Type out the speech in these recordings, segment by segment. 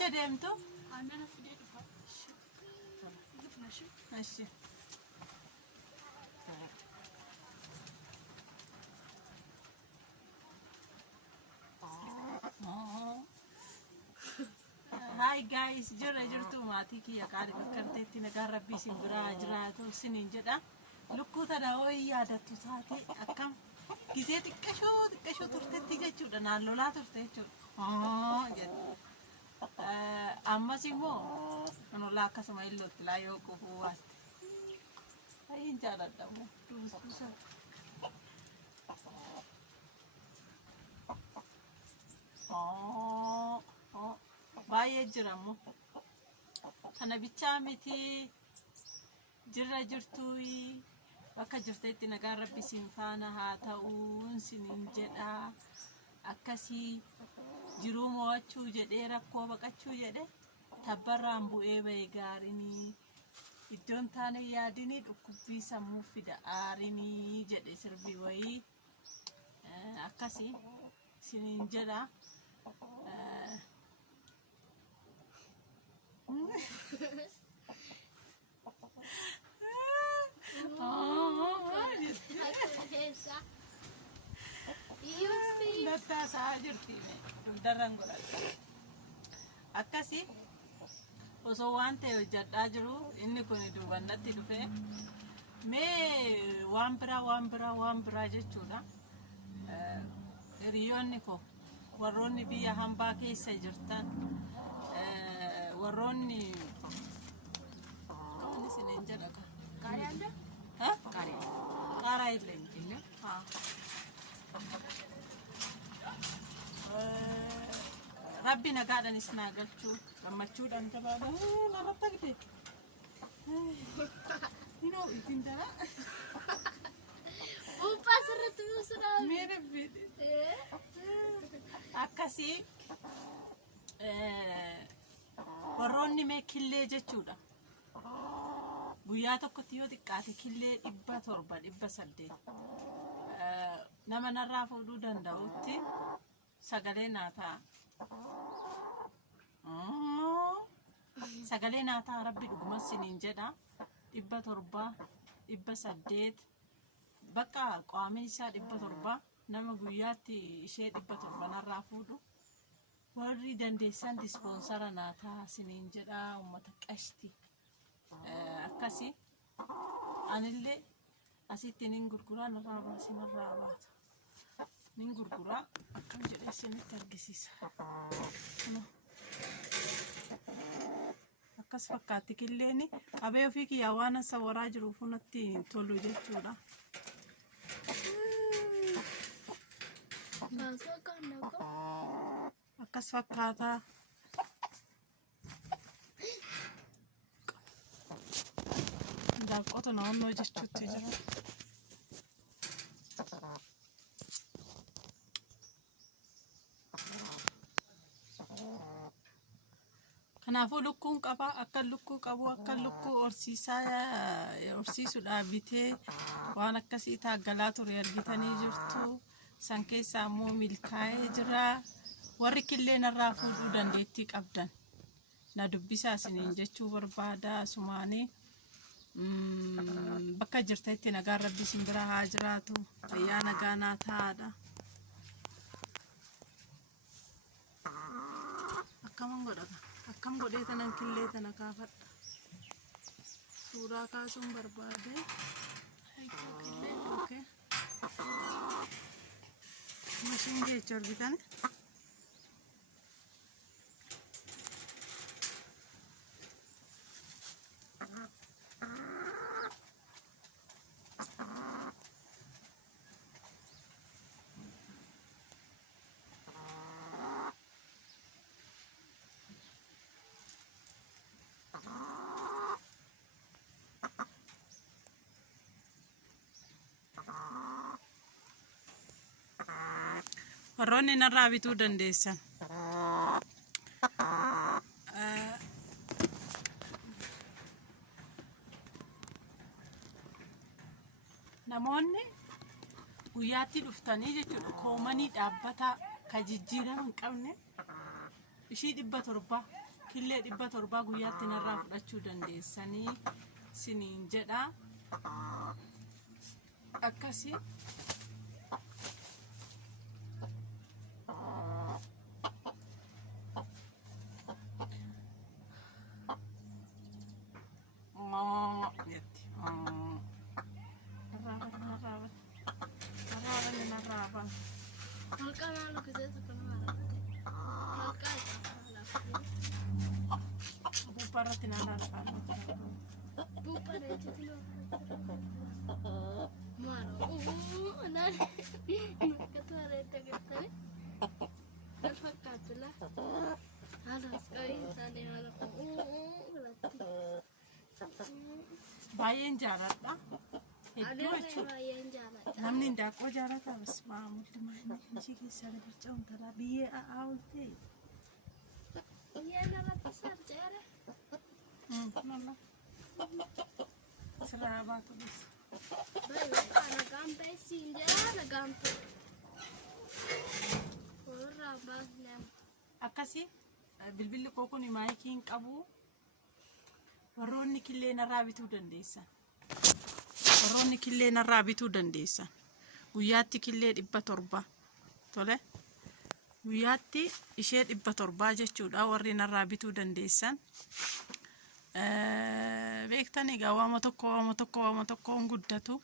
Echa deemtu? Aannan fidee dhufa. Ashi. Hi guys, jirtu maatii kiyya qaarii bakkarteetti nagaan rabbii isin biraa jiraatu isiniin jedha. Lukkuu tana ho'i yaadattu taate akkam gisee xiqqashoo turtetti jechuudha. Naannolaa turte jechuudha. Ammas immoo naannolaa akkasuma illootti laa yoo qufuu waatti. Baay'een jaaladhamu. Baay'ee jiramu. Kana bichaa miti jirtu bakka jirteetti nagaan rabbi isin faana haa ta'u isiniin jedha. Akkasii jiruu mo'achuu jedhee rakkoo baqachuu jedhe tabbarraan bu'ee bahee gaarinii iddoon taane yaadinii dhukkubbii sammuu fida aarinii jedhe sirbii wayii akkasii isiniin jedha. Datta saa jirti darran godhadha. Akkasii osoo waan ta'e hojjedhaa jiru inni kun duubannatti dhufe mee waan biraa jechuudha. Hiriyoonni koo warroonni biyya hambaa keessa jirtan warroonni isiniin jedha Qaariyaanda? Qaaraa illee. Rabbi nagaadhaan isin haa galchu gammachuudhaan jabaadhaan namatti agde. Inoo ittiin dara. Uffaa sirriitti buusuudhaan. Meera fide. Akkasii warroonni mee killee jechuudha. Guyyaa tokkotti yoo xiqqaate killee 700 800 nama narraa fuudhuu danda'utti sagalee naataa. Sagalee naataa rabbi dhuguma isiniin jedha 700 800 bakka qaamni isaa 700 nama guyyaatti ishee 700 narraa fuudhu warri dandeessan dispoonsara naataa isiniin jedha uummata qashti. Akkasii anillee asitti nin gurguraa narraa baasi narraa baata. Nin gurguraa akkam jedhee isinitti argisiisa. Akkas fakkaatti killeen qabee ofii kiyyaa waan asa waraa jiruuf natti tolu jechuudha. Akkas fakkaata. Daaqota naannoo jechuutti jira. Kanaafuu lukkuun qaba akka lukkuu qabu akka lukkuu horsiisuudhaaf bitee waan akkasii taaggalaa ture argitanii jirtu. San keessaa immoo milkaa'ee jira. Warri killee narraa fuudhuu dandeettii qabdan na dubbisaa isiniin jechuu barbaada sumaanii. Bakka jirtetti nagaan rabbi isin bira haa jiraatu. Fayyaa nagaa naa taa'aadha. Akkaman godhata? Akkam godhee tanan killee tana kaafadha. Suuraa kaasuun barbaade. Okay. Mashiin jecha argitan. Warroonni narraa bituu dandeessan. Namoonni guyyaatti dhuftanii jechuudha koomanii dhaabbata ka jijjiirama hin qabne ishii 700 killee 700 guyyaatti narraa fudhachuu dandeessanii siniin jedha akkasii Buparratti naan baay'een jaaladha. Hedduu jechuudha. Namni hindaaqqoo jaalataa basmaa mul'ima ishee keessaa dabarca'uun taraa biyyee aawultee. Sirraa baatu bis. Akkasii bilbilli koo kun maayikii hin qabu. Warroonni killee narraa bituu dandeessan. Warroonni killee narraa bituu dandeessan. Guyyaatti killee 700. Tole. Guyyaatti ishee 700 jechuudha warri narraa bituu dandeessan. Beektanii egaa waama tokko guddatu.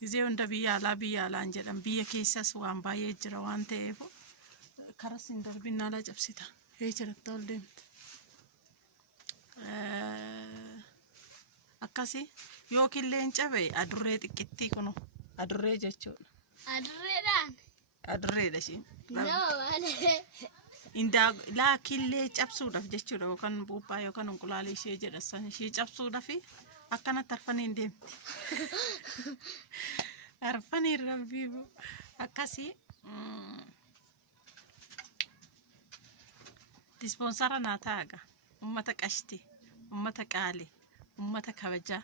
Gizee hunda biyya alaan jedhan biyya keessas waan baay'ee jira waan ta'eef karas hin darbin naala cabsita. Jiratta ol deemte. Akkasii yoo killeen cabe adurree xiqqittii kunu adurree jechuudha. Adurreedha ishiin. Indaa laa killee cabsuudhaaf jechuudha yookaan buuphaa yookaan unqulaalee ishee jedhasan ishee cabsuudhaaf akkanatti arfanii hin deemti. Arfanii rabbii akkasii dispoonsara naa ta'aga ummata qashti ummata qaali ummata kabajaa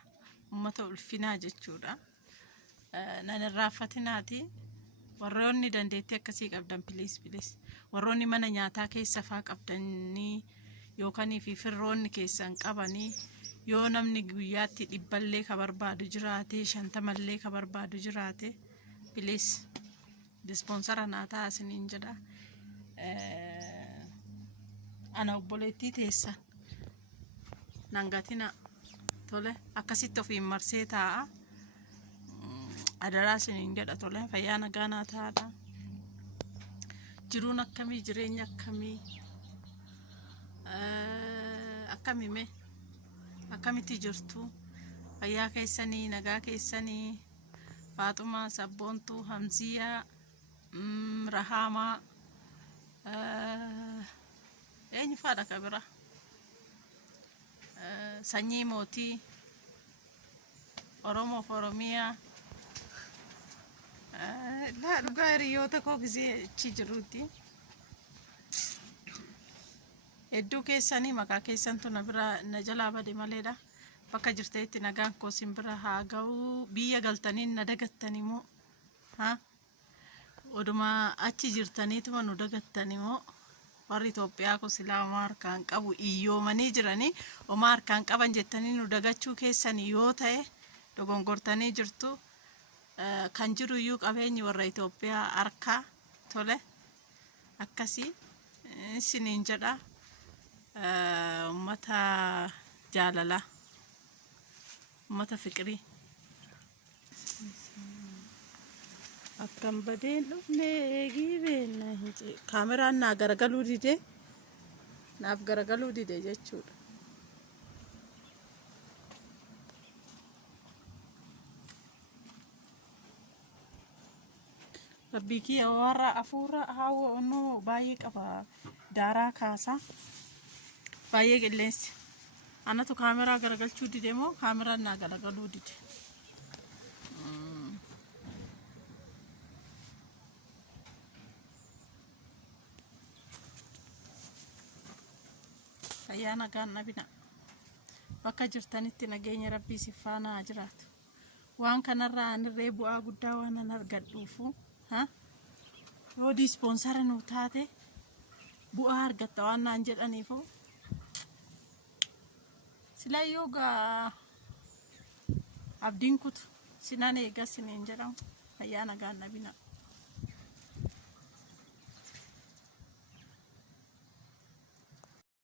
ummata ulfinaa jechuudha. Nan irraanfatinaati. Warroonni dandeettii akkasii qabdan please warroonni mana nyaataa keessa faa qabdanii yookaan firroonni keessan qabanii yoo namni guyyaatti 100 ka barbaadu jiraate 50 ka barbaadu jiraate please dispoonsara naa ta'a isiniin jedha. Ana obboleettii teessan nangatina tole akkasitti ofiin marsee taa'a. Adaraa isiniin jedha tole fayyaa nagaa naa taa'adha. Jiruun akkamii jireenya akkamii akkamitti jirtu fayyaa keessanii nagaa keessanii Faaxumaa Sabboontuu Hamziyaa Rahamaa eenyu faadha kabira Sanyii Mootii Oromoo Oromiyaa la dhugaa hiriyoota koo gisee achi jiruuti. Hedduu keessanii maqaa keessantu na bira na jalaa bade maleedha. Bakka jirteetti nagaan koo sin bira haa ga'u. Biyya galtanii na dagattanii moo oduma achi jirtaniituma nu dagattanii moo warri Itoophiyaa ko silaa homaa harkaan qabu iyyoomanii jiranii homaa harkaan qaban jettanii nu dagachuu keessanii yoo ta'e dogongortanii jirtu. Kan jiru iyyuu qabeenyi warra Itoophiyaa harkaa tole akkasii isiniin jedha. Ummata jaalalaa ummata fiqirii akkam badeen dhufne eegibeenna kaameraan naa garagaluu dide naaf garagaluu dide jechuudha. Rabbiki warra afuura hawa ono baay'ee qaba daaraa kaasa baay'ee qilleensi anatu kaameraa garagalchuu dide moo kaameraan naa garagaluu dide. Fayyaa nagaan nabina bakka jirtanitti nageenya rabbii sifaanaa jiraatu. Waan kanarraa anirree bu'aa guddaa waan an argadhuufu yoo dispoonsara nu taate bu'aa argatta waan naan jedhaniifu sila yoga abdiin kutu sinaan eegas siniin jedhamu ayyaana gaannabina